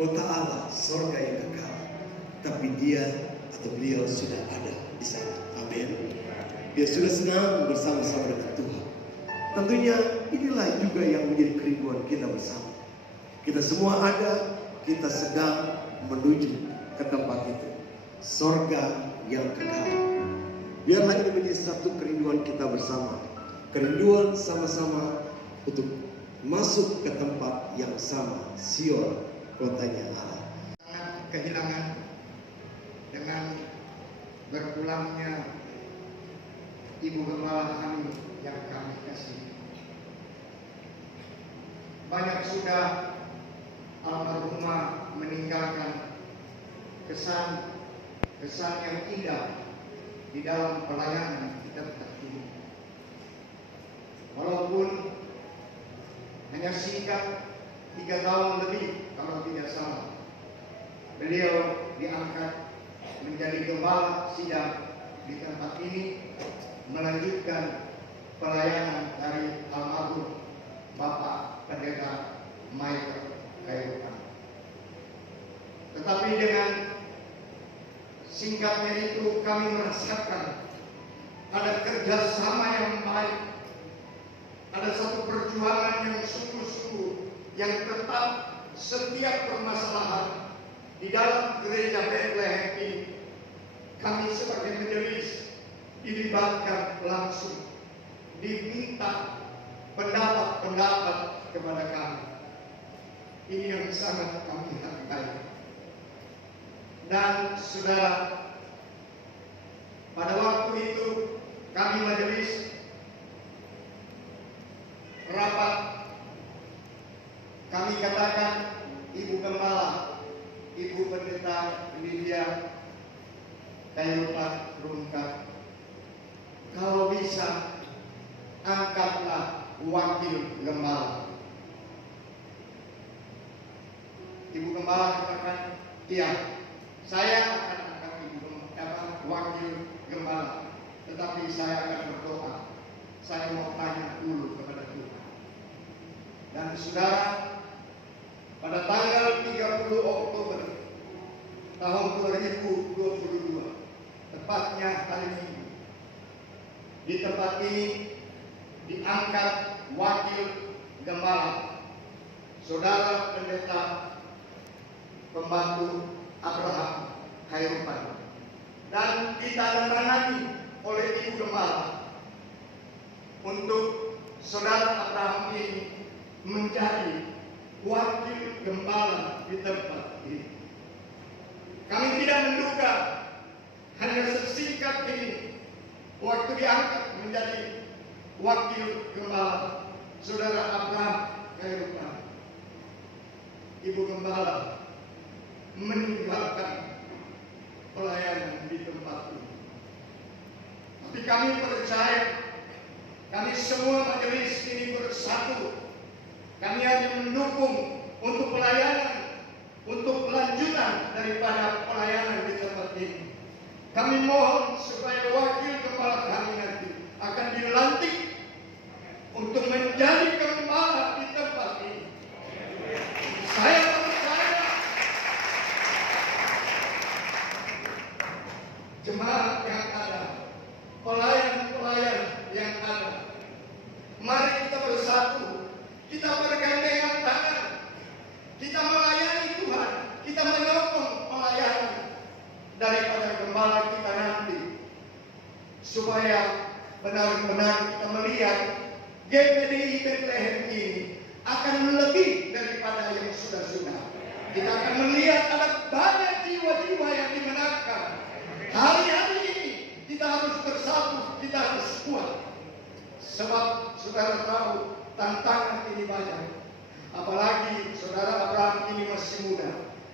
Kota Allah, sorga yang kekal, tapi dia atau beliau sudah ada di sana. Amin. Dia sudah senang bersama-sama dengan Tuhan. Tentunya inilah juga yang menjadi kerinduan kita bersama. Kita semua ada, kita sedang menuju ke tempat itu, sorga yang kekal. Biarlah ini menjadi satu kerinduan kita bersama, kerinduan sama-sama untuk masuk ke tempat yang sama, Sion, kotanya Allah. Sangat kehilangan dengan berpulangnya Ibu Gembala kami yang kami kasih. Banyak sudah almarhumah meninggalkan kesan yang indah di dalam pelayanan kita ini. Walaupun hanya singkat 3 tahun lebih kalau tidak salah, beliau diangkat menjadi gembala sidang di tempat ini, melanjutkan pelayanan dari almarhum Bapak Pendeta Michael Kairupan. Tetapi dengan singkatnya itu kami merasakan ada kerjasama yang baik, ada satu perjuangan yang sungguh-sungguh yang tetap setiap permasalahan di dalam gereja Bethlehem ini kami sebagai majelis dilibatkan langsung, diminta pendapat-pendapat kepada kami. Ini yang sangat kami hargai. Dan saudara, pada waktu itu kami majelis rapat, kami katakan, Ibu Gembala, Ibu Pendeta Lydia Kairupan Rungkat, kalau bisa angkatlah wakil gembala. Ibu Gembala katakan, iya, saya akan angkat wakil gembala, tetapi saya akan berdoa. Saya mau tanya dulu kepada Tuhan. Dan saudara, pada tanggal 30 Oktober tahun 2022, tepatnya hari Minggu, di tempat ini diangkat wakil gembala, Saudara Pendeta Pembantu Abraham Kairupan, dan ditandatangani oleh Ibu Gembala untuk Saudara Abraham ini menjadi wakil gembala di tempat ini. Kami tidak menduga hanya sesingkat ini waktu diangkat menjadi wakil gembala Saudara Abraham Kairupan, Ibu Gembala meninggalkan pelayanan di tempat ini. Tapi kami percaya, kami semua majelis ini bersatu. Kami hanya mendukung untuk pelayanan, untuk kelanjutan daripada pelayanan di tempat ini. Kami mohon supaya wakil gembala kami nanti akan dilantik untuk menjadi gembala di tempat ini. Saya percaya jemaat yang ada, pelayan-pelayan yang ada, mari kita bersatu, kita bergandengan tangan, kita melayani Tuhan, kita menyokong pelayanan daripada gembala kita nanti, supaya benar-benar kita melihat GPDI Bethlehem ini akan lebih daripada yang sudah-sudah. Kita akan melihat ada banyak jiwa-jiwa yang dimenangkan. Hari-hari ini kita harus bersatu, kita harus kuat. Sebab saudara tahu tantangan ini banyak. Apalagi saudara Abraham ini masih muda.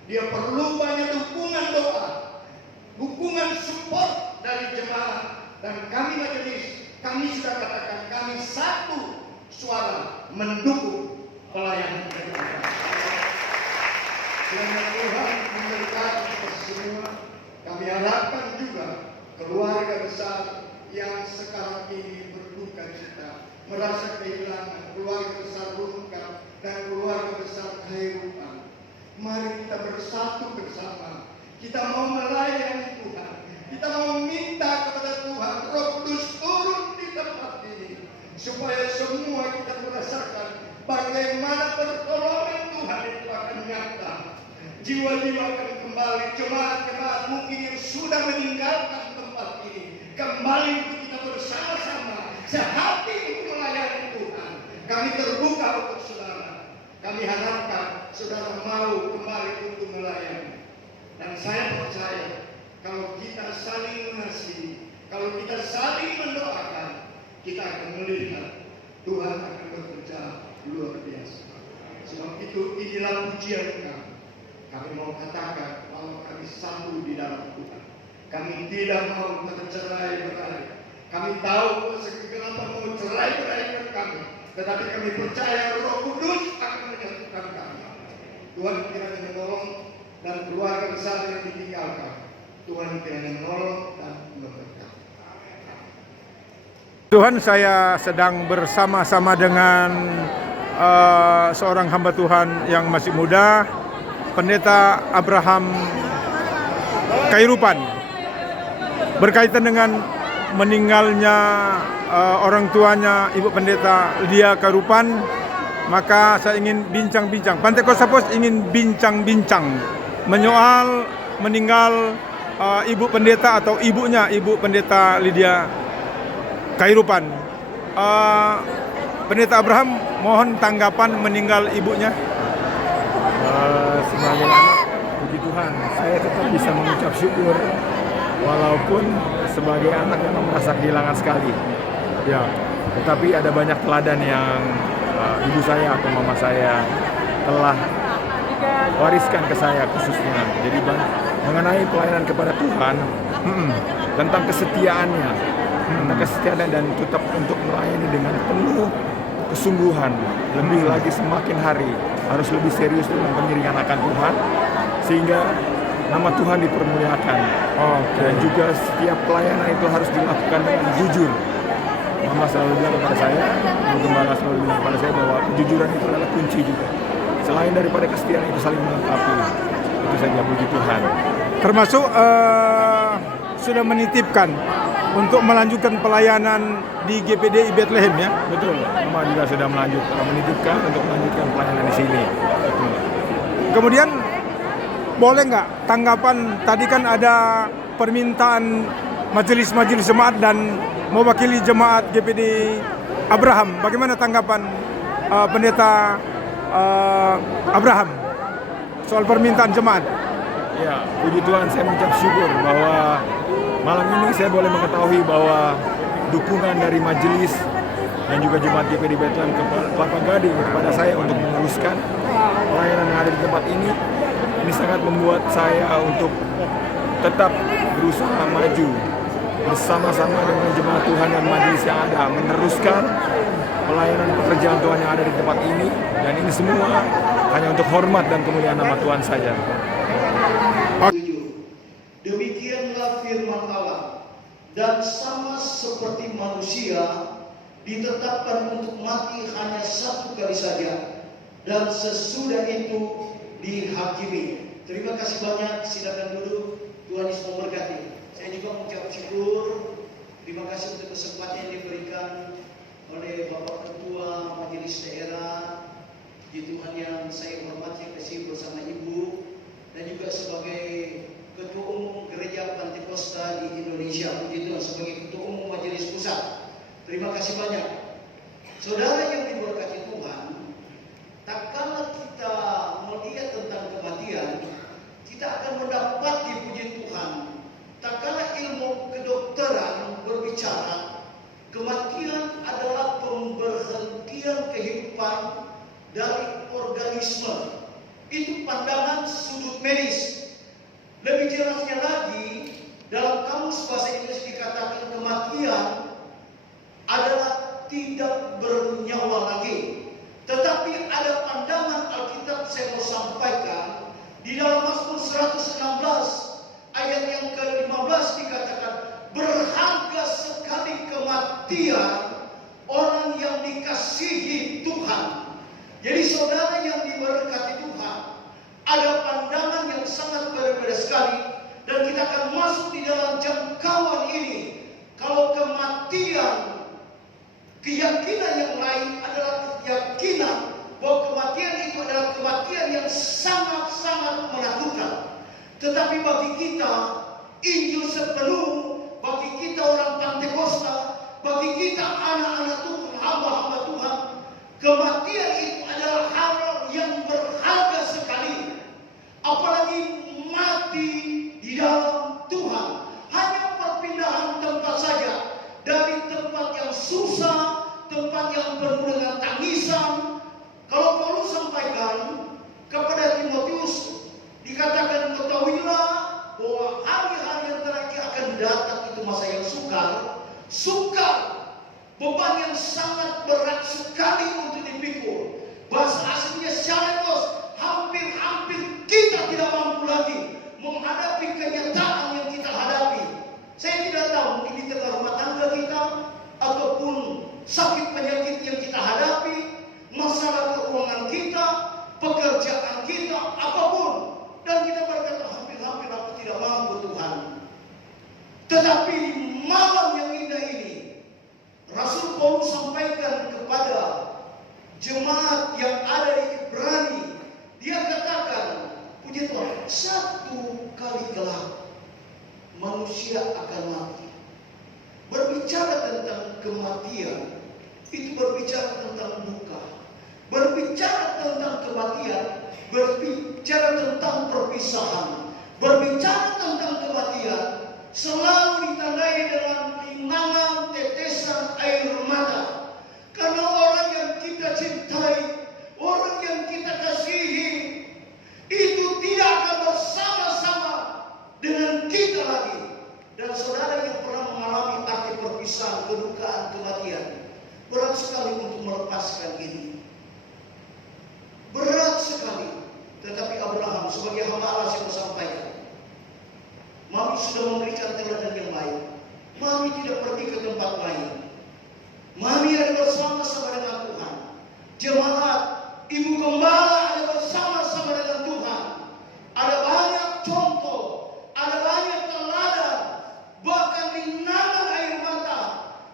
Dia perlu banyak dukungan doa, dukungan support dari jemaat. Dan kami majelis, kami sudah katakan kami satu suara mendukung pelayanan mereka. Kiranya Tuhan memberkati kita semua. Kami harapkan juga keluarga besar yang sekarang ini berduka cita, merasa kehilangan keluarga besar Rungkat dan keluarga besar Khairupan. Mari kita bersatu bersama. Kita mau melayani Tuhan. Kita mau minta kepada Tuhan, Roh Kudus turun di tempat ini, supaya semua kita merasakan bagaimana pertolongan Tuhan itu akan nyata. Jiwa-jiwa akan kembali, jemaat-jemaat mungkin yang sudah meninggalkan tempat ini, kembali untuk kita bersama-sama sehati untuk melayani Tuhan. Kami terbuka untuk saudara. Kami harapkan saudara mau kembali untuk melayani. Dan saya percaya kalau kita saling mengasihi, kalau kita saling mendoakan, kita akan melihat Tuhan akan bekerja luar biasa. Sebab itu inilah pujian kami. Kami mau katakan bahwa kami satu di dalam Tuhan. Kami tidak mau bercerai-berai. Kami tahu kenapa mau cerai-berai dengan kami, tetapi kami percaya Roh Kudus akan menyatukan kami. Tuhan kiranya menolong dan keluarga besar yang ditinggalkan. Tuhan kiranya menolong dan memberkati. Tuhan, saya sedang bersama-sama dengan seorang hamba Tuhan yang masih muda, Pendeta Abraham Khairupan, berkaitan dengan meninggalnya orang tuanya Ibu Pendeta Lydia Khairupan. Maka saya ingin bincang-bincang, Pantekosapos ingin bincang-bincang menyoal meninggal Ibu Pendeta atau ibunya Ibu Pendeta Lydia Khairupan. Pendeta Abraham, mohon tanggapan meninggal ibunya. Sebagai anak, puji Tuhan, saya tetap bisa mengucap syukur walaupun sebagai anak memang merasa kehilangan sekali. Ya, tetapi ada banyak teladan yang ibu saya atau mama saya telah wariskan ke saya khususnya. Jadi mengenai pelayanan kepada Tuhan, tentang kesetiaannya, tentang kesetiaan dan tetap untuk melayani dengan penuh kesungguhan, lebih lagi semakin hari harus lebih serius dengan pengiringan akan Tuhan, sehingga nama Tuhan dipermuliakan. Dan juga setiap pelayanan itu harus dilakukan dengan jujur. Mama selalu bilang kepada saya, Ibu Gembala selalu bilang kepada saya bahwa kejujuran itu adalah kunci juga. Selain daripada kesetiaan itu saling melengkapi. Itu saja, puji Tuhan. Termasuk sudah menitipkan untuk melanjutkan pelayanan di GPDI Bethlehem, ya? Betul, Mama juga sudah menitipkan untuk melanjutkan pelayanan di sini. Betul. Kemudian boleh nggak tanggapan, tadi kan ada permintaan majelis-majelis jemaat dan mewakili jemaat GPDI Abraham. Bagaimana tanggapan Pendeta Abraham soal permintaan jemaat? Ya, puji Tuhan, saya mengucap syukur bahwa malam ini saya boleh mengetahui bahwa dukungan dari majelis dan juga jemaat GPDI Bethlehem Kelapa Gading kepada saya untuk meneruskan pelayanan yang ada di tempat ini sangat membuat saya untuk tetap berusaha maju bersama-sama dengan jemaat Tuhan dan majelis yang ada, meneruskan pelayanan pekerjaan Tuhan yang ada di tempat ini, dan ini semua hanya untuk hormat dan kemuliaan nama Tuhan saja. Demikianlah firman Allah, dan sama seperti manusia ditetapkan untuk mati hanya satu kali saja, dan sesudah itu dihakimi. Terima kasih banyak, silakan dulu. Tuhan Yesus memberkati. Saya juga mengucap syukur, terima kasih untuk kesempatan yang diberikan oleh Bapak Ketua Majelis Daerah, Puji Tuhan yang saya hormati, kasih bersama Ibu, dan juga sebagai Ketua Umum Gereja Pantekosta di Indonesia, Puji Tuhan, sebagai Ketua Umum Majelis Pusat. Terima kasih banyak. Saudara yang diberkati Tuhan, tak kala kita melihat tentang kematian, kita akan mendapati puji Tuhan. Tak kala ilmu kedokteran berbicara, kematian adalah pemberhentian kehidupan dari organisme. Itu pandangan sudut medis. Lebih jelasnya lagi, dalam kamus bahasa Inggris dikatakan kematian adalah tidak bernyawa lagi. Tetapi ada pandangan Alkitab saya mau sampaikan di dalam Mazmur 116 ayat yang ke-15 dikatakan, berharga sekali kematian orang yang dikasihi Tuhan. Jadi saudara yang diberkati Tuhan, ada pandangan yang sangat berbeda sekali, dan kita akan masuk di dalam jangkauan ini. Kalau kematian, keyakinan yang lain adalah keyakinan bahwa kematian itu adalah kematian yang sangat-sangat menakutkan. Tetapi bagi kita, Injil sepenuh, bagi kita orang Pantekosta, bagi kita anak-anak Tuhan, hamba-hamba Tuhan, kematian itu adalah hal yang berharga sekali. Apalagi mati di dalam Tuhan. Hanya perpindahan tempat saja, dari tempat yang susah, tempat yang penuh dengan tangisan. Kalau Paulus sampaikan kepada Timotius, dikatakan ketahuilah bahwa hari-hari yang terakhir akan datang itu masa yang sukar, beban yang sangat berat sekali untuk dipikul. Bahasa aslinya syarikos, hampir kita tidak mampu lagi menghadapi kenyataan yang kita hadapi. Saya tidak tahu mungkin di tengah rumah tangga kita, ataupun sakit penyakit yang kita hadapi, masalah keuangan kita, pekerjaan kita, apapun, dan kita berkata hampir aku tidak mampu Tuhan. Tetapi di malam yang indah ini, Rasul Paulus sampaikan kepada jemaat yang ada di Ibrani, dia katakan, puji Tuhan, satu kali kelak manusia akan mati. Berbicara tentang kematian, itu berbicara tentang duka. Berbicara tentang kematian, berbicara tentang perpisahan. Berbicara tentang kematian, selalu ditandai dengan linangan tetesan air mata. Karena orang yang kita cintai, orang yang kita kasihi, itu tidak akan bersama-sama dengan kita lagi. Dan saudara yang pernah mengalami arti perpisahan, kedukaan, kematian, berat sekali untuk melepaskan ini. Berat sekali. Tetapi Abraham sebagai hamba Allah saya mau sampaikan, Mami sudah memberikan teladan yang baik. Mami tidak pergi ke tempat lain. Mami ada bersama-sama dengan Tuhan. Jemaat, ibu gembala ada bersama-sama dengan Tuhan. Ada banyak contoh, ada banyak teladan, bahkan linangan air mata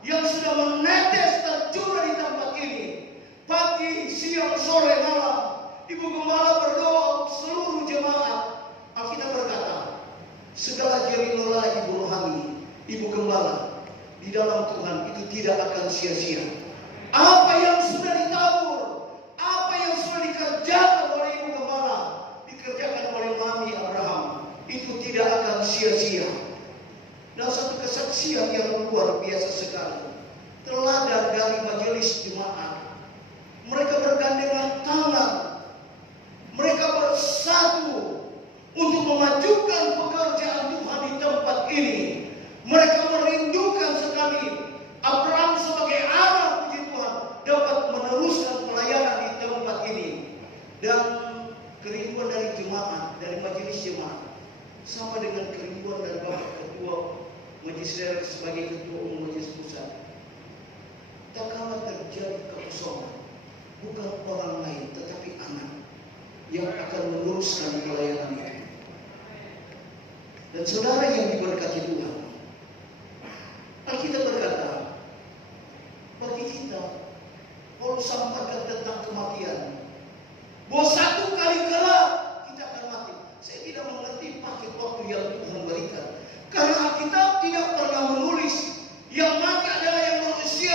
yang sudah menetes tercurah di tempat ini. Pagi, siang, sore, malam, ibu gembala berdoa untuk seluruh jemaat. Alkitab berkata, segala jerih lelah ibu rohani, ibu gembala di dalam Tuhan itu tidak akan sia-sia. Apa yang sudah ditabur, apa yang sudah dikerjakan oleh ibu gembala, dikerjakan oleh Mami Abraham, itu tidak akan sia-sia. Dan satu kesaksian yang luar biasa sekali, teladan dari majelis jemaat. Mereka bergandengan tangan, mereka bersatu untuk memajukan pekerjaan Tuhan di tempat ini. Mereka merindukan sekali Abraham sebagai anak, puji Tuhan, dapat meneruskan pelayanan di tempat ini. Dan kerinduan dari jemaat, dari majelis jemaat, sama dengan kerinduan dari Bapak Ketua Majelis Daerah sebagai Ketua Umum Majelis Pusat. Tak kala terjadi kekosongan, bukan orang lain tetapi anak yang akan meneruskan pelayanan itu. Dan saudara yang diberkati Tuhan, Alkitab berkata, bagi kita, Paulus sampaikan tentang kematian, bahwa satu kali kelak kita akan mati. Saya tidak mengerti pakai waktu yang Tuhan berikan, karena Alkitab tidak pernah menulis yang mati adalah yang manusia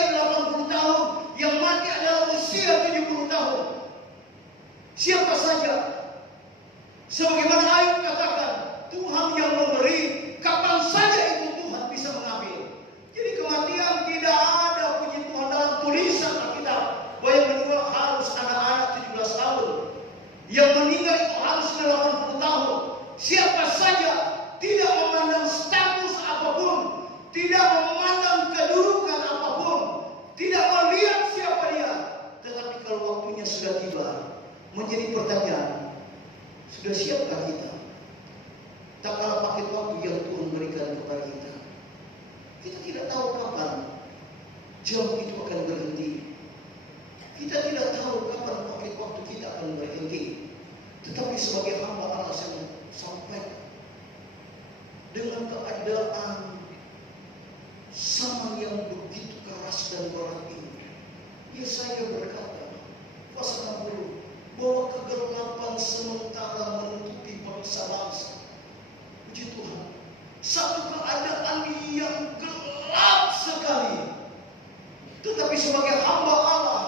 Menjadi pertanyaan, sudah siapkah kita? Tak kalah pakai waktu yang Tuhan berikan kepada kita. Kita tidak tahu kapan jam itu akan berhenti. Kita tidak tahu kapan pakai waktu kita akan berhenti. Tetapi sebagai hamba Allah saya sampai dengan keadaan zaman yang begitu keras dan berat ini, Yesaya berkata, pasal 60, bahwa kegelapan sementara menutupi bangsa-bangsa. Puji Tuhan, satu keadaan yang gelap sekali. Tetapi sebagai hamba Allah,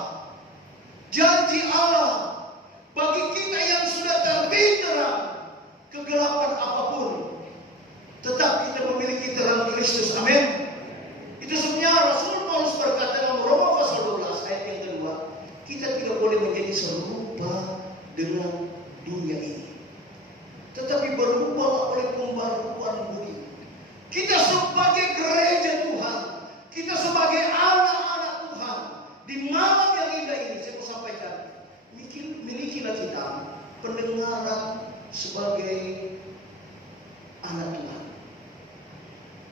janji Allah bagi kita yang sudah terbit terang, kegelapan apapun, tetap kita memiliki terang Kristus. Amin. Itu sebabnya Rasul Paulus berkata dalam Roma pasal 12 ayat yang kedua, kita tidak boleh menjadi serupa dengan dunia ini, tetapi berubah oleh pembaruan budi. Kita sebagai gereja Tuhan, kita sebagai anak-anak Tuhan, di malam yang indah ini saya mau sampaikan, milikilah kita pendengaran sebagai anak Tuhan,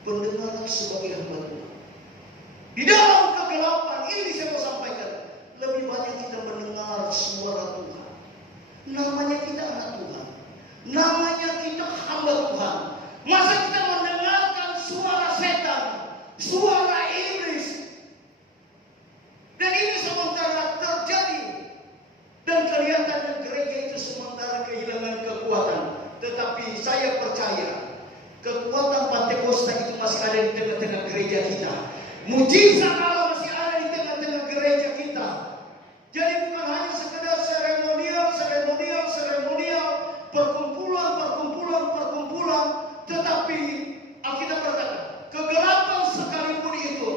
pendengaran sebagai hamba Tuhan. Di dalam kegelapan ini saya mau sampaikan, lebih banyak kita mendengar suara Tuhan. Namanya kita anak Tuhan, namanya kita hamba Tuhan. Masa kita mendengarkan suara setan, suara iblis? Dan ini sementara terjadi, dan kelihatannya gereja itu sementara kehilangan kekuatan. Tetapi saya percaya kekuatan Pentakosta itu masih ada di tengah-tengah gereja kita. Mujizat Allah masih ada di tengah-tengah gereja kita. Jadi bukan hanya sekedar seremonial, perkumpulan, tetapi Alkitab berkata, kegelapan sekalipun itu,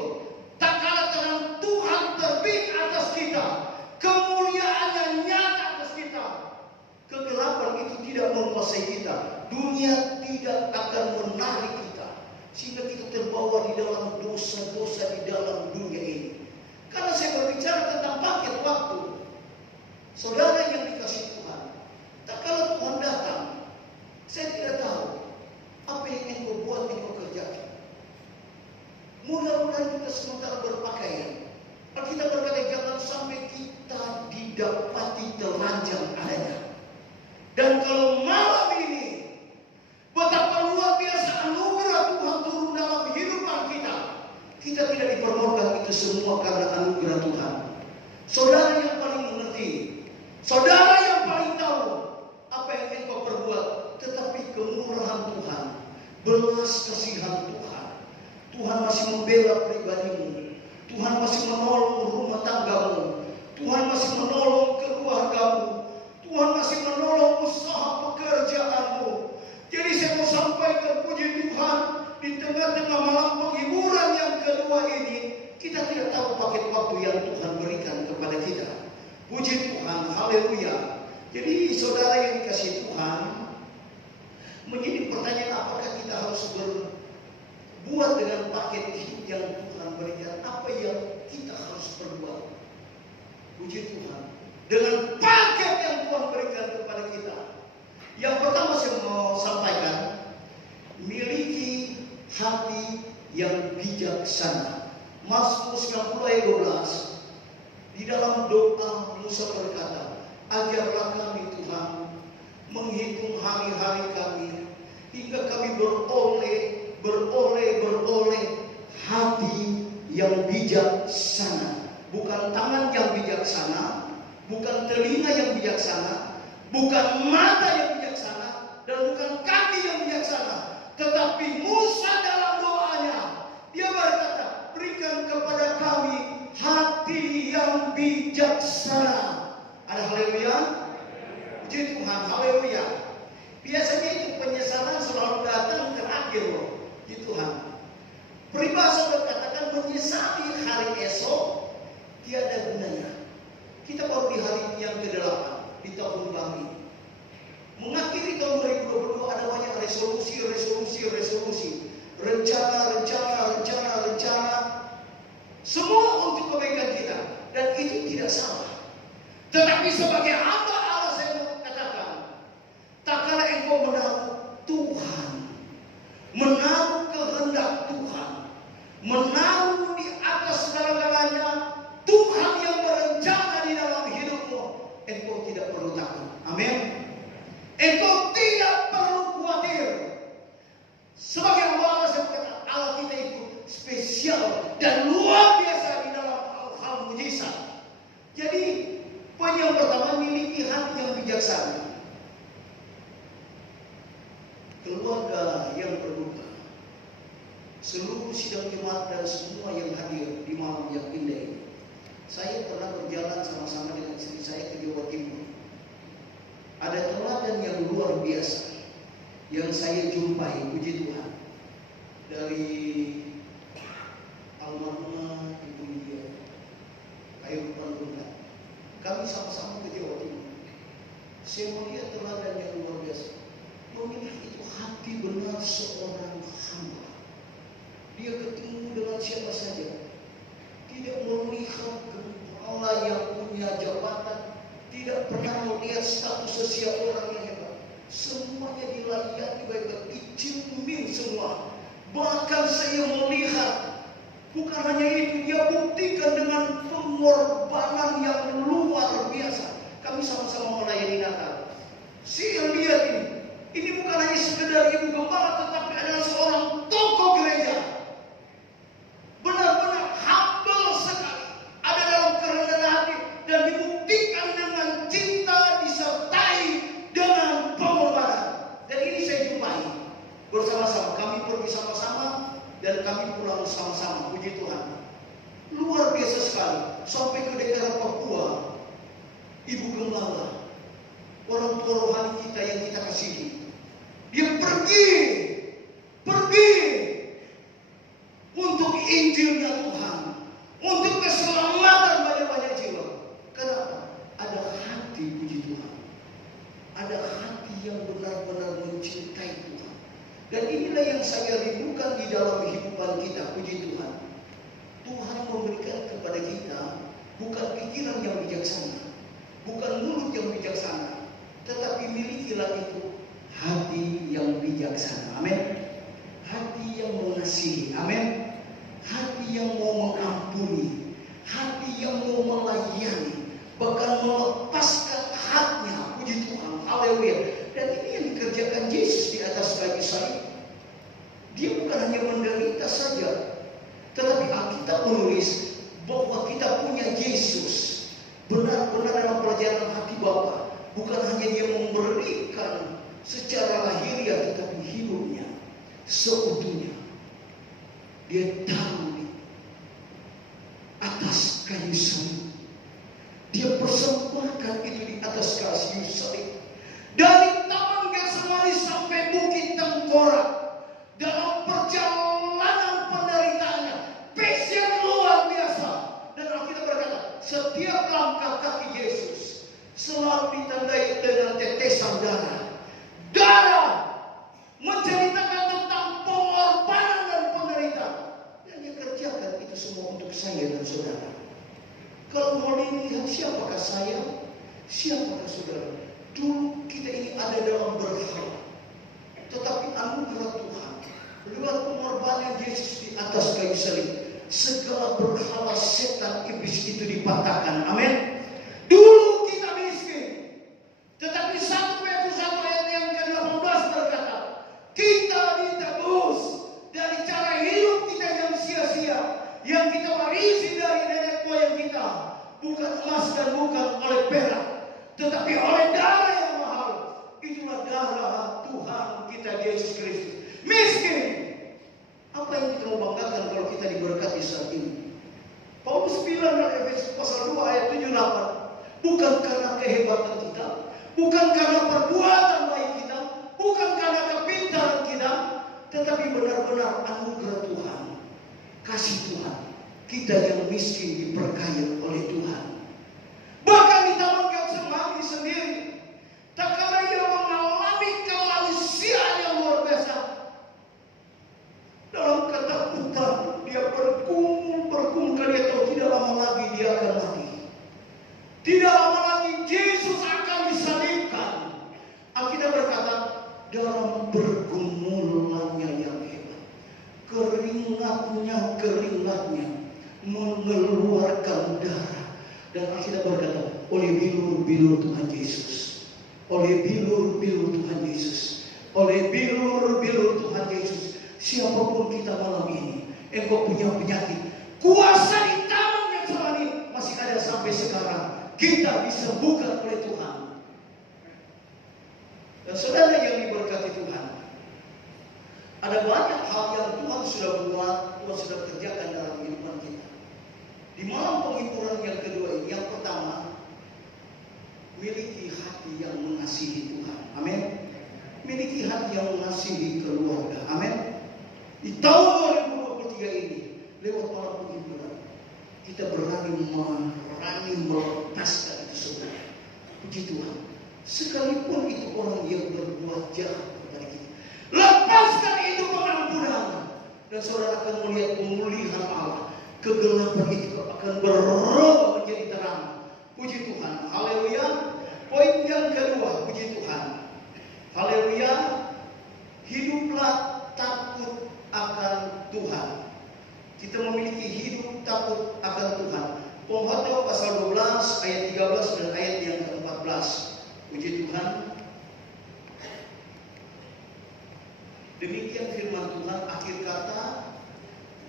tak kalah terang Tuhan terbit atas kita, kemuliaannya nyata atas kita. Kegelapan itu tidak menguasai kita, dunia tidak akan menarik kita, sehingga kita terbawa di dalam dosa-dosa di dalam dunia ini. Karena saya berbicara tentang paket waktu, saudara yang dikasihi Tuhan, tak kalah Tuhan datang, saya tidak tahu apa yang engkau buat, engkau kerjakan. Mudah-mudahan kita sementara berpakaian. Alkitab berkata, jangan sampai kita didapati telanjang adanya. Dan kalau malam ini, betapa luar biasa anugerah Tuhan turun dalam kehidupan kita. Kita tidak dipermohonkan itu semua karena anugerah Tuhan. Saudara yang paling mengerti, saudara yang paling tahu apa yang engkau perbuat, tetapi kemurahan Tuhan, belas kasihan Tuhan. Tuhan masih membela pribadimu, Tuhan masih menolong rumah tanggamu, Tuhan masih menolong keluargamu, Tuhan masih menolong usaha pekerjaanmu. Jadi saya mau sampaikan, puji Tuhan, di tengah-tengah malam penghiburan yang kedua ini, kita tidak tahu paket waktu yang Tuhan berikan kepada kita. Puji Tuhan, haleluya. Jadi saudara yang dikasihi Tuhan, menjadi pertanyaan, apakah kita harus berbuat dengan paket hidup yang Tuhan berikan? Apa yang kita harus perbuat? Puji Tuhan, dengan paket yang Tuhan berikan kepada kita. Yang pertama saya mau sampaikan, miliki hati yang bijaksana. Mazmur 90 ayat 12. Di dalam doa Musa berkata, ajarlah kami Tuhan menghitung hari-hari kami, hingga kami beroleh hati yang bijaksana. Bukan tangan yang bijaksana, bukan telinga yang bijaksana, bukan mata yang bijaksana, dan bukan kaki yang bijaksana. Tetapi Musa dalam doanya, dia berkata, berikan kepada kami hati yang bijaksana. Ada haleluya? Puji Tuhan, haleluya. Biasanya itu penyesalan selalu datang terakhir loh. Puji Tuhan. Peribahasa berkatakan, menyesali hari esok tiada gunanya. Kita baru di hari yang ke-8 di tahun baru ini. Mengakhiri tahun 2022 ada banyak resolusi. Rencana. Semua untuk kebaikan kita. Dan itu tidak salah. Tetapi sebagai hamba Allah yang pertama, miliki hati yang bijaksana. Keluarga yang berduka, seluruh sidang jemaat dan semua yang hadir di malam yang indah ini. Saya pernah berjalan sama-sama dengan istri saya ke Jawa Timur. Ada teladan yang luar biasa yang saya jumpai, puji Tuhan, dari almarhumah Ibu Lydia Kayu Pandunan. Kami sama-sama ke Jawa Timur. Saya melihat teladan yang luar biasa. Memiliki itu hati benar seorang hamba. Dia ketemu dengan siapa saja. Tidak melihat kepala yang punya jabatan. Tidak pernah melihat status sosial orang yang hebat. Semuanya dilayani baik-baik, dicermin semua. Bahkan saya melihat, bukan hanya itu, dia buktikan dengan pengorbanan yang luar biasa. Kami sama-sama melayani Natal. Saya lihat ini bukan hanya sekedar ibu gembala, tetapi adalah seorang tokoh gereja. Benar-benar humble sekali, ada dalam kerendahan hati, dan dibuktikan dengan cinta disertai dengan pengorbanan. Dan ini saya jumpai bersama-sama. Kami pergi sama-sama dan kami pulang sama-sama. Puji Tuhan. Luar biasa sekali. Sampai ke daerah Papua, ibu gembala, orang tua rohani kita yang kita kasihi, dia pergi untuk Injilnya Tuhan, untuk keselamatan banyak-banyak jiwa. Kenapa? Ada hati, puji Tuhan. Ada hati yang benar-benar mencintai Tuhan. Dan inilah yang saya rindukan di dalam kehidupan kita, puji Tuhan. Tuhan memberikan kepada kita bukan pikiran yang bijaksana, bukan mulut yang bijaksana, tetapi milikilah itu hati yang bijaksana. Amin. Hati yang mengasihi. Amin. Hati yang mau mengampuni, hati yang mau melayani, bahkan melepaskan haknya. Puji Tuhan. Haleluya. Dan ini yang dikerjakan Yesus di atas kayu salib. Dia bukan hanya menderita saja, tetapi Alkitab menulis bahwa kita punya Yesus benar-benar dalam pelajaran hati Bapa. Bukan hanya dia memberikan secara lahiriah, tetapi hidupnya seutuhnya. Dia taruh atas kayu salib. Dia persembahkan itu di atas kayu salib. Dari Taman Getsemani sampai Bukit Tengkorak, dalam perjalanan penderitaannya, passion luar biasa. Dan Alkitab berkata, setiap langkah kaki Yesus selalu ditandai dengan tetesan darah. Darah menceritakan tentang pengorbanan dan penderitaan. Dan dia kerjakan itu semua untuk saya dan saudara. Kalau mau dilihat siapakah saya, siapakah saudara? Dulu kita ini ada dalam berhala, tetapi anugerah Tuhan lewat pengorbanan Yesus di atas kayu salib, segala berhala setan iblis itu dipatahkan. Amin. Dulu kita miskin, tetapi 1 Petrus 1 ayat yang ke-18 berkata, kita ditebus dari cara hidup kita yang sia-sia, yang kita warisi dari nenek moyang kita, bukan emas dan bukan oleh perak, tetapi oleh darah yang mahal. Itulah darah Tuhan kita Yesus Kristus. Miskin, apa yang kita mau banggakan kalau kita diberkati saat ini? Paulus bilang dalam Efesus pasal 2 ayat 7-8, bukan karena kehebatan kita, bukan karena perbuatan baik kita, bukan karena kepintaran kita, tetapi benar-benar anugerah Tuhan, kasih Tuhan. Kita yang miskin diperkaya oleh Tuhan. Bahkan di Taman Getsemani sendiri, tak kala ia mengalami kemanusiaan yang luar biasa. Dalam ketakutan dia bergumul, dia tahu tidak lama lagi dia akan mati. Tidak lama lagi Yesus akan disalibkan. Alkitab berkata, dalam bergumulannya yang hebat, keringatnya mengeluarkan darah. Dan Alkitab berkata, oleh bilur-bilur Tuhan Yesus, oleh bilur-bilur Tuhan Yesus, oleh bilur-bilur Tuhan Yesus, siapapun kita malam ini, engkau punya penyakit, kuasa di Taman Getsemani masih ada sampai sekarang. kita disembuhkan oleh Tuhan. Dan saudara yang diberkati Tuhan, ada banyak hal yang Tuhan sudah buat, Tuhan sudah kerjakan dalam kehidupan kita. Di malam penghiburan yang kedua ini, yang pertama, miliki hati yang mengasihi Tuhan. Amin. Miliki hati yang mengasihi keluarga. Amin. Di tahun 2023 ini, lewat malam penghiburan, kita berani melepaskan itu semua. Puji Tuhan. Sekalipun itu orang yang berbuat jahat kepada kita, lepaskan itu pengampunan, dan saudara akan melihat pemulihan Allah. Kegelapan itu akan berubah menjadi terang. Puji Tuhan. Haleluya. Poin yang kedua, puji Tuhan. Haleluya. Hiduplah takut akan Tuhan. Kita memiliki hidup takut akan Tuhan. Penghotbah pasal 12 ayat 13 dan ayat yang ke-14. Puji Tuhan. Demikian firman Tuhan, akhir kata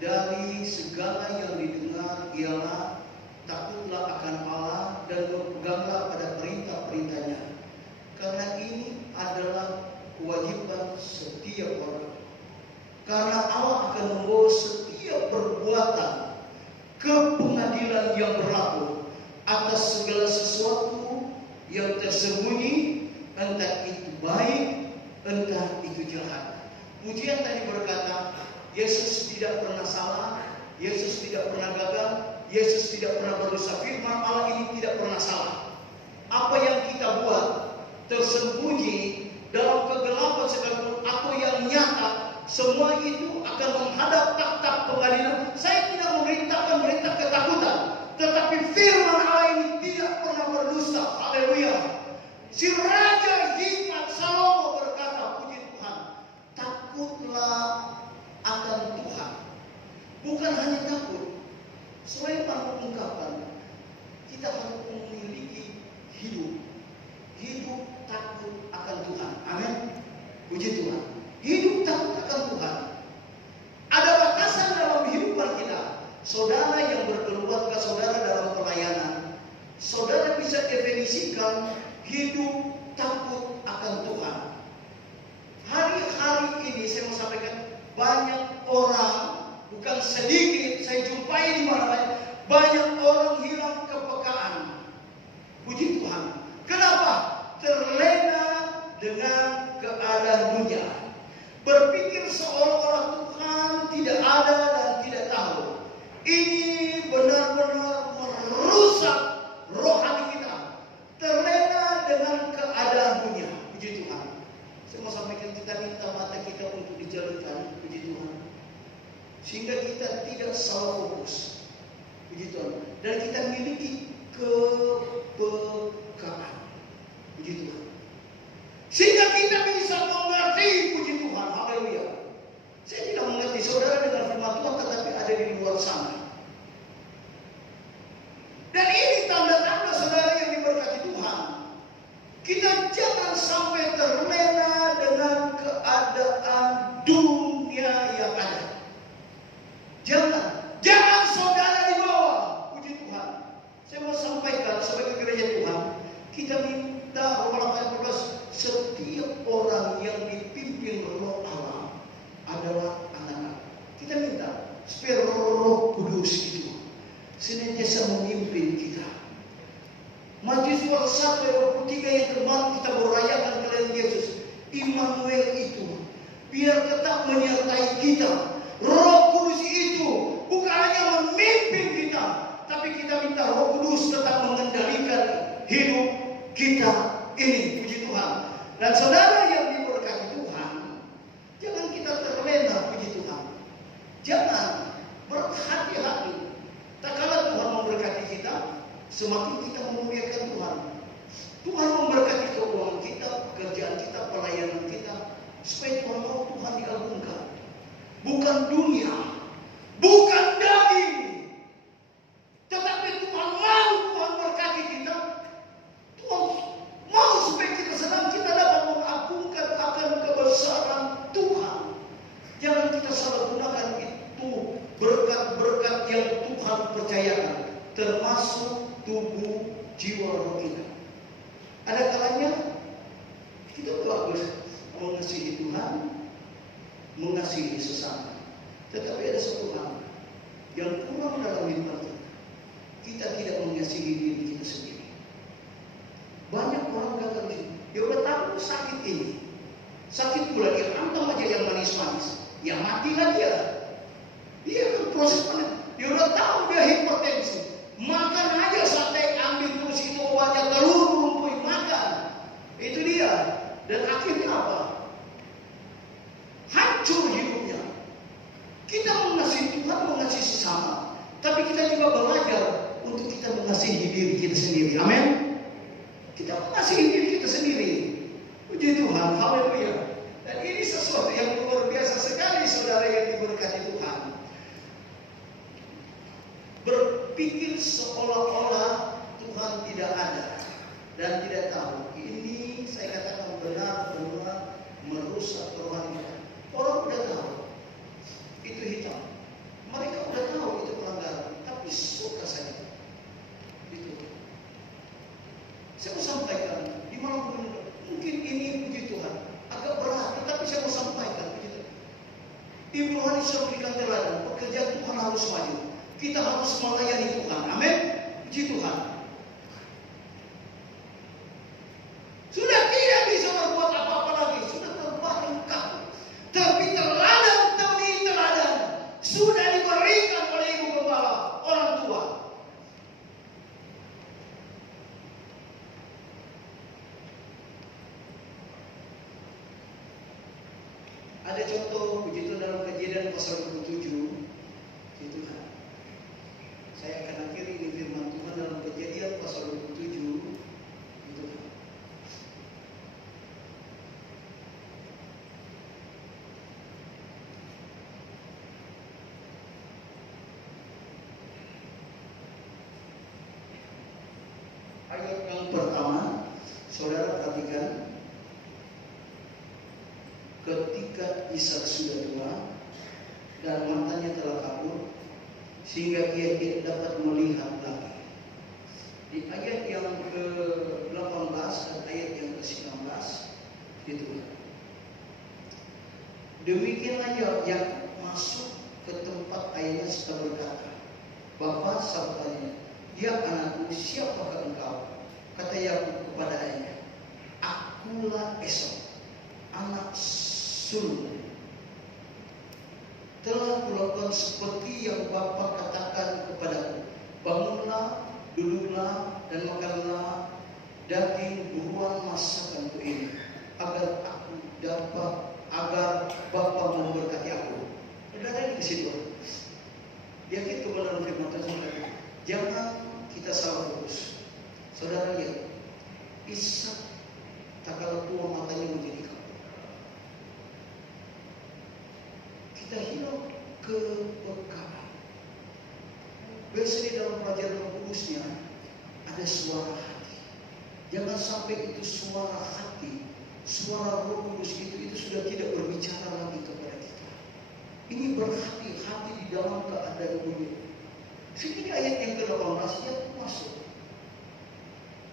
dari segala yang didengar ialah takutlah akan Allah dan berpeganglah pada perintah-perintahnya. Karena ini adalah kewajiban setiap orang. Karena Allah akan membawa setiap perbuatan ke pengadilan yang berlaku atas segala sesuatu yang tersembunyi, entah itu baik, entah itu jahat. Pujian tadi berkata, Yesus tidak pernah salah, Yesus tidak pernah gagal, Yesus tidak pernah berdosa. Firman Allah ini tidak pernah salah. Apa yang kita buat tersembunyi dalam kegelapan sekalipun atau yang nyata, semua itu akan menghadap takhta pengadilan. Saya tidak memerintahkan ketakutan, tetapi firman Allah ini tidak pernah berdusta. Haleluya. Si Raja Hikmat Salomo berkata, puji Tuhan, takutlah akan Tuhan. Bukan hanya takut, selain ungkapan, kita harus memiliki hidup takut akan Tuhan. Amin. Puji Tuhan. Hidup takut akan Tuhan. Ada batasan dalam kehidupan kita. Saudara yang berkeluarga, saudara dalam pelayanan, saudara bisa definisikan hidup takut akan Tuhan. Hari-hari ini saya mau sampaikan, banyak orang, bukan sedikit, saya jumpai di mana-mana, banyak orang hilang kepekaan. Puji Tuhan. Kenapa? Terlena dengan keadaan dunia. Berpikir seolah-olah Tuhan tidak ada dan tidak tahu. Ini benar-benar merusak rohani kita. Terlena dengan keadaan dunia. Puji Tuhan. Saya mau sampaikan, kita minta mata kita untuk dijalinkan. Puji Tuhan. Sehingga kita tidak salah fokus. Puji Tuhan. Dan kita miliki kepekaan. Puji Tuhan. Sehingga kita bisa mengerti, puji Tuhan. Haleluya. Saya tidak mengerti saudara dengan firman Tuhan, tetapi ada di luar sana. Dan ini tanda-tanda saudara yang diberkati Tuhan. Kita jangan sampai terlena dengan keadaan dunia yang ada. Jangan saudara dibawa. Puji Tuhan. Saya mau sampaikan sebagai gereja Tuhan, kita minta Roma 8:14, setiap orang yang dipimpin Roh Allah adalah anak-anak. Kita minta supaya Roh Kudus itu senantiasa memimpin kita. Matius 21:23 yang kemarin kita merayakan kelahiran Yesus, Immanuel itu biar tetap menyertai kita. Roh Kudus itu bukan hanya memimpin kita, tapi kita minta Roh Kudus tetap mengendalikan hidup kita ini. Puji Tuhan. Dan saudara yang diberkati Tuhan, jangan kita terlena, puji Tuhan. Jangan, berhati-hati. Tak kala Tuhan memberkati kita, semakin kita memuliakan Tuhan. Tuhan memberkati keuangan kita, pekerjaan kita, pelayanan kita, supaya Tuhan mau Tuhan diagungkan. Bukan dunia, bukan daging, tetapi Tuhan mau Tuhan berkati kita. Tuhan mau supaya kita senang, kita dapat mengagungkan akan kebesaran Tuhan. Jangan kita salah gunakan itu berkat-berkat yang Tuhan percayakan, termasuk termasuk tubuh, jiwa, roh kita. Ada kalanya kita bagus mengasihi Tuhan, mengasihi sesama. Tetapi ada satu hal yang kurang dalam hidup kita. Kita tidak mengasihi diri kita sendiri. Banyak orang gagal di sini. Dia udah tahu sakit ini, sakit pula dia hantam aja yang manis-manis. Ya matilah dia. Dia kan proses panen. Dia udah tahu dia hipertensi. Makan aja sate, ambil terus itu obatnya, telur lumpuh makan. Itu dia. Dan akhirnya apa? Hancur hidupnya. Kita mengasihi Tuhan, mengasihi sesama, tapi kita juga belajar untuk kita mengasihi diri kita sendiri. Amin. Kita mengasihi diri kita sendiri. Puji Tuhan, haleluya. Dan ini sesuatu yang luar biasa sekali, saudara yang diberkati Tuhan. Berpikir seolah-olah Tuhan tidak ada dan tidak tahu. Ini saya katakan benar-benar merusak kerohanian. Orang udah tahu itu hitam, mereka udah tahu itu pelanggaran, tapi suka saja. Itu. Saya mau sampaikan di malam mungkin ini puji Tuhan agak berat, tetapi saya mau sampaikan. Ibu Rohani sudah memberikan teladan, pekerjaan Tuhan harus maju. Kita harus melayani Tuhan. Amin. Puji Tuhan. Sudah tidak bisa berbuat apa-apa lagi. Sudah terbaring kaku. Tapi teladan demi teladan sudah diberikan oleh Ibu Gembala, orang tua. Ada contoh begitu dalam Kejadian pasal 27. Itu kan. Saya akan akhiri ini firman Tuhan dalam Kejadian pasal 27. Itu kan. Ayat yang pertama, saudara perhatikan. Ketika Ishak sudah tua dan matanya telah kabur, sehingga ia tidak dapat melihat lagi. Di ayat yang ke-18 dan ayat yang ke-19 itu. Demikianlah Yakub masuk ke tempat ayahnya serta berkata, "Bapa," sabdanya, "Ya anakku, siapakah engkau?" Kata Yakub kepada ayahnya, "Akulah Esau, anak sulung. Telah kulakukan seperti yang Bapa katakan kepadaku. Bangunlah, duduklah, dan makanlah daging buruan masakanku ini, agar Bapa memberkati aku." Saudara ini ke situ. Yakin kepada firman Tuhan. Jangan kita salah fokus. Saudara lihat, Ishak tak kalah tua matanya menjadi kabur. Kita hilang kepekaan. Biasanya dalam pelajaran kudusnya ada suara hati. Jangan sampai itu suara hati, suara Roh Kudus itu sudah tidak berbicara lagi kepada kita. Ini berhati-hati di dalam keadaan dunia. Sini ayat yang ke-18 dia masuk.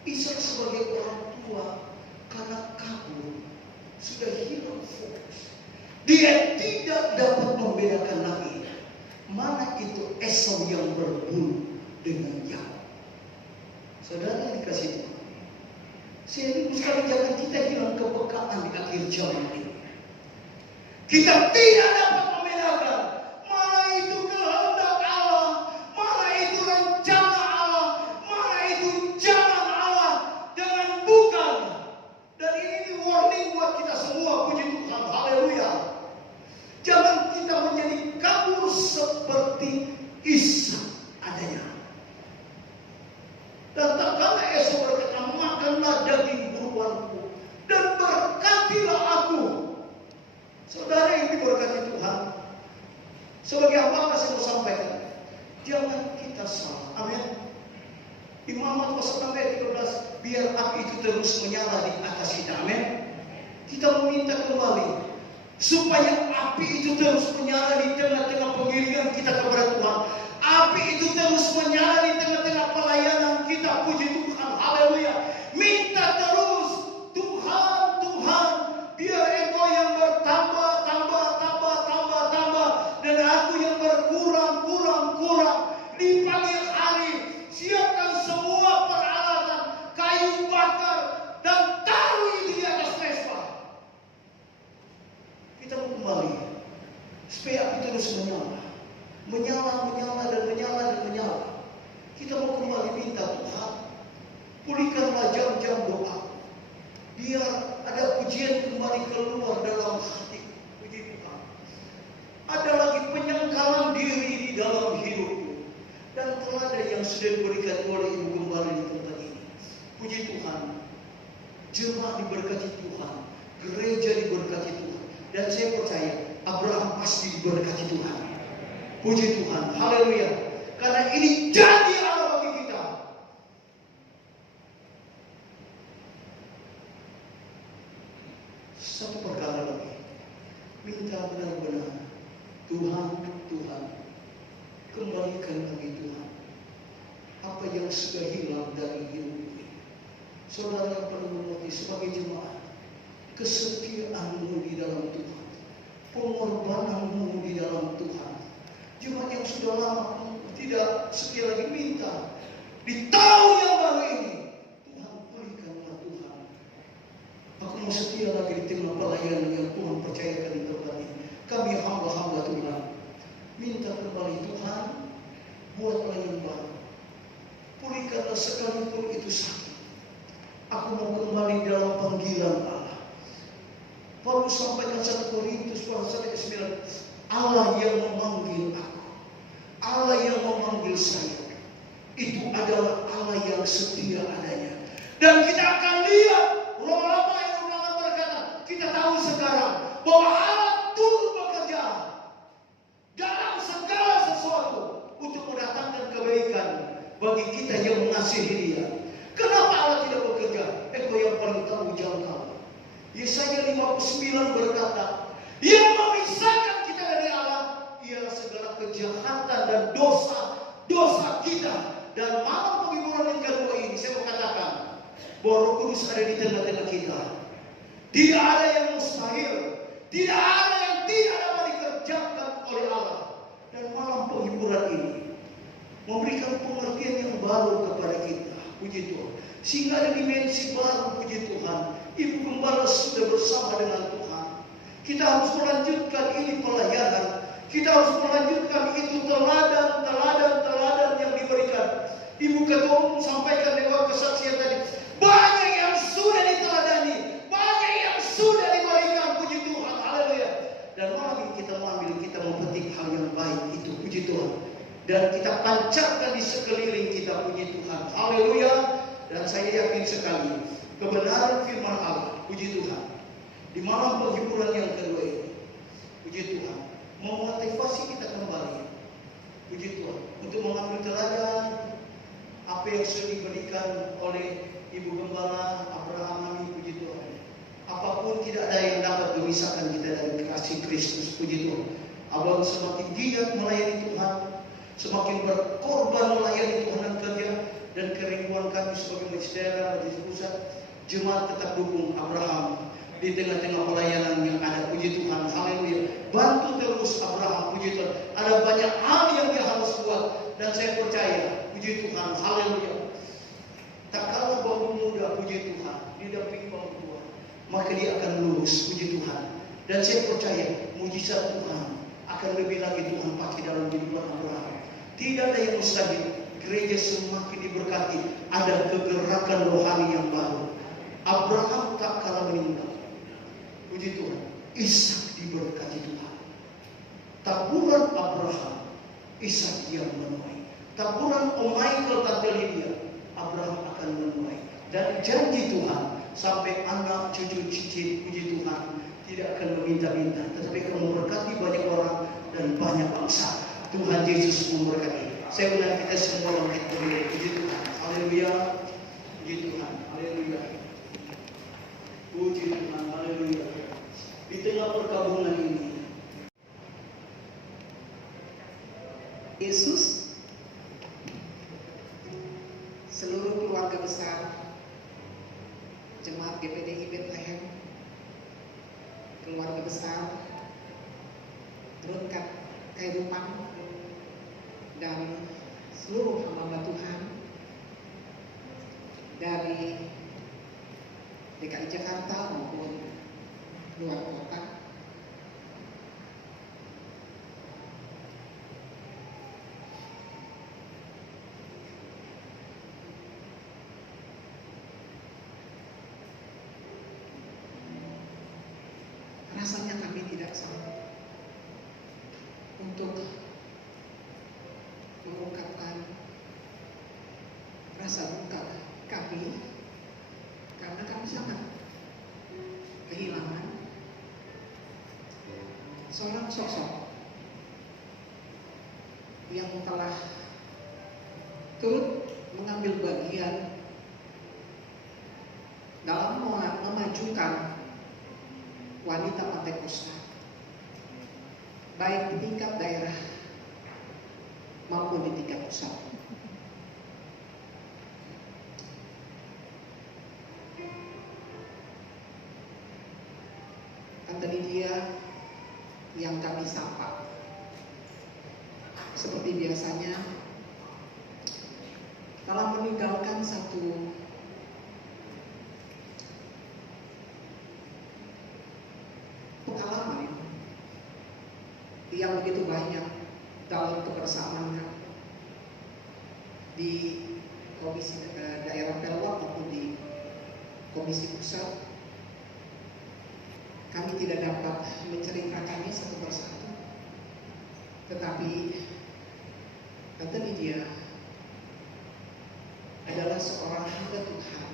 Ishak sebagai orang tua karena kabur sudah hilang fokus. Dia tidak dapat membedakan lagi mana itu Esau yang berbulu dengan Yakub. Saudara yang dikasih Tuhan, sehingga sekali jangan kita hilang kepekaan di akhir zaman ini. Kita tidak dapat membedakan mana itu kehendak Allah, mana itu rencana Allah, mana itu jalan Allah dengan bukan. Dan ini warning buat kita semua, puji Tuhan, haleluya. Jangan kita menjadi kabur seperti Ishak adanya. Dan tak kala Esau berkata, "Makanlah daging buruanku dan berkatilah aku." Saudara yang diberkati Tuhan, sebagai apa saya mau sampaikan? Jangan kita salah. Amin. Imamat pasal 6 ayat 13, biar api itu terus menyala di atas kita. Amin. Kita meminta kembali. supaya api itu terus menyala di tengah-tengah pengiringan kita kepada Tuhan. Api itu terus menyala di tengah-tengah pelayanan kita. Puji Tuhan, haleluya. Minta terus, Tuhan, Tuhan, biar Engkau yang bertambah, tambah, dan aku yang berkurang. Di pagi hari, siapkan semua peralatan, kayu bakar, dan taruh itu di atas mesbah. Kita mau kembali supaya api terus menyala dan menyala. Kita mau kembali minta Tuhan, pulihkanlah jam-jam doa, biar ada pujian kembali keluar dalam hati. Puji Tuhan. Ada lagi penyangkalan diri di dalam hidupku, dan teladan yang sudah diberikan oleh Ibu Gembala di tempat ini. Puji Tuhan, jemaat diberkati Tuhan, gereja diberkati Tuhan, dan saya percaya Abraham pasti diberkati Tuhan. Puji Tuhan, haleluya. Karena ini janji Allah bagi kita. Satu perkara lagi, minta benar-benar Tuhan, kembalikan lagi Tuhan apa yang sudah hilang dari hidup ini. Saudara yang perlu mengerti sebagai jemaat, kesetiaanmu di dalam Tuhan, pengorbananmu di dalam Tuhan. Jemaat yang sudah lama tidak setia lagi, minta di tahun yang baru ini, Tuhan pulihkanlah Tuhan. Aku mau setia lagi di tengah pelayanan yang Tuhan percayakan di tempat ini. Kami hamba-hamba Tuhan, minta kembali Tuhan, buatlah yang baru. Pulihkanlah sekalipun itu sakit. Aku mau kembali dalam panggilan Allah. Paulus sampaikan 1 Korintus pasal 9, Allah yang memanggil aku, Allah yang memanggil saya, itu adalah Allah yang setia adanya. Dan kita akan lihat lama-lama yang ulangan berkata, kita tahu sekarang bahwa Allah turut bekerja dalam segala sesuatu untuk mendatangkan kebaikan bagi kita yang mengasihi Dia. Kenapa Allah tidak bekerja? Engkau yang paling tahu jangkau. Yesaya 59 berkata, yang memisahkan kita dari Allah ialah segala kejahatan dan dosa kita. Dan malam penghiburan yang kedua ini, saya mau katakan bahwa Roh Kudus ada di tengah-tengah kita. Tidak ada yang mustahil, tidak ada yang tidak dapat dikerjakan oleh Allah. Dan malam penghiburan ini memberikan pengertian yang baru kepada kita. Puji Tuhan. Sehingga ada dimensi baru, puji Tuhan. Ibu Gembala sudah bersama dengan Tuhan. Kita harus melanjutkan ini pelayanan. Kita harus melanjutkan itu teladan yang diberikan. Ibu Ketua Umum sampaikan lewat kesaksian tadi. Banyak yang sudah diteladani, banyak yang sudah diberikan, puji Tuhan, haleluya. Dan malam ini kita mengambil, kita memetik hal yang baik itu, puji Tuhan. Dan kita pancarkan di sekeliling kita, puji Tuhan, haleluya. Dan saya yakin sekali kebenaran firman Allah, puji Tuhan, di malam penghiburan yang kedua ini, puji Tuhan, memotivasi kita kembali, puji Tuhan, untuk mengambil teladan apa yang sudah diberikan oleh Ibu Gembala Abraham kami, puji Tuhan. Apapun tidak ada yang dapat memisahkan kita dari kasih Kristus, puji Tuhan. Abang semakin giat melayani Tuhan, semakin berkorban melayani Tuhan dan kerja, dan kerinduan kami sebagai majelis daerah, majelis pusat, jemaat tetap dukung Abraham di tengah-tengah pelayanan yang ada, puji Tuhan, haleluya. Bantu terus Abraham, puji Tuhan. Ada banyak hal yang dia harus buat, dan saya percaya, puji Tuhan, haleluya. Tak kalah bambu muda, puji Tuhan, didampingi bambu tua, maka dia akan lurus, puji Tuhan. Dan saya percaya mujizat Tuhan akan lebih lagi Tuhan pakai dalam kehidupan Abraham. Tidak ada yang mustahil. Gereja semakin diberkati, ada kegerakan rohani yang baru. Abraham tak kalah meninggal, puji Tuhan. Ishak diberkati Tuhan. Taburan Abraham, Ishak yang menuai. Taburan Michael Tante Lydia, Abraham akan menuai. Dan janji Tuhan, sampai anak cucu cicit, puji Tuhan, tidak akan meminta-minta, tetapi akan memberkati banyak orang dan banyak bangsa. Tuhan Yesus memberkati. Saya undang kita semua bangkit berdiri, puji Tuhan, haleluya, puji Tuhan, haleluya, puji Tuhan, haleluya. di tengah perkabungan ini. Yesus, seluruh keluarga besar Jemaat GPDI Bethlehem, keluarga besar Runkat Kairupan, dan seluruh hamba Tuhan dari DKI Jakarta maupun luar kota. Rasanya kami tidak sanggup untuk mengungkapkan rasa duka kami karena kami sangat kehilangan seorang sosok yang telah turut mengambil bagian dalam memajukan wanita Pantai Kosta, baik di tingkat daerah maupun di tingkat pusat. Tante Lydia yang kami sapa seperti biasanya telah meninggalkan satu pengalaman yang begitu banyak dalam kebersamaan di komisi daerah Pelwa maupun di komisi pusat. Kami tidak dapat menceritakannya satu persatu, tetapi Tante Lydia adalah seorang hamba Tuhan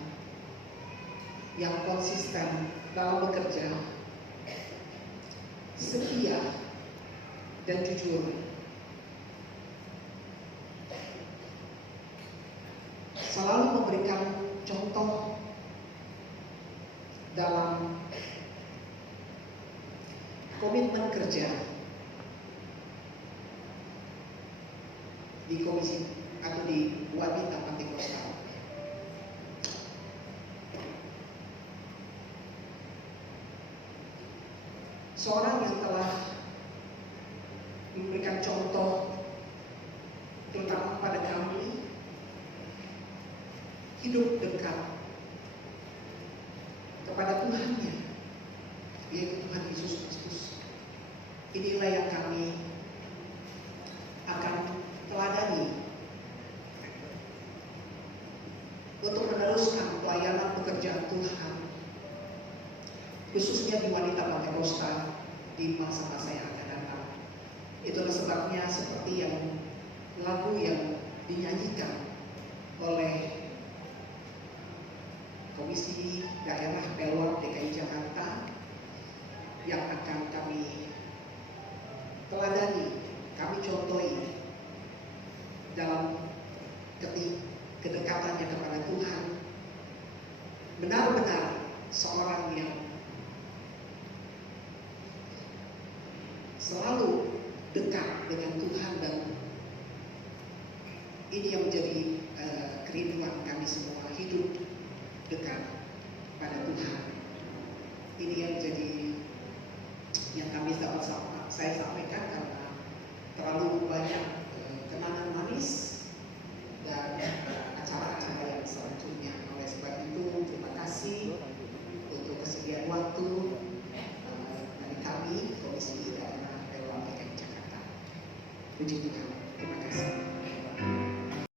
yang konsisten dalam bekerja, setia dan jujur, selalu memberikan contoh dalam komitmen kerja di komisi atau di wanita Pantai Kosta. Seorang yang telah memberikan contoh terutama pada kami hidup dekat kepada Tuhannya, yaitu Tuhan Yesus Kristus. Inilah yang kami akan teladani untuk meneruskan pelayanan pekerjaan Tuhan, khususnya di wanita Pantai Kosta di masa-masa yang akan datang. Itulah sebabnya seperti yang lagu yang dinyanyikan oleh Komisi Daerah Pelwa DKI Jakarta yang akan kami teladani, kami contohi dalam kedekatannya kepada Tuhan. Benar-benar seorang yang selalu dekat dengan Tuhan, dan ini yang menjadi kerinduan kami semua, hidup dekat pada Tuhan. Ini yang menjadi yang kami saya sampaikan karena terlalu banyak kenangan manis dan acara-acara yang selanjutnya. Oleh sebab itu terima kasih untuk kesediaan waktu dari kami Komisi Daerah Pelwa DKI Jakarta. Puji Tuhan, terima kasih.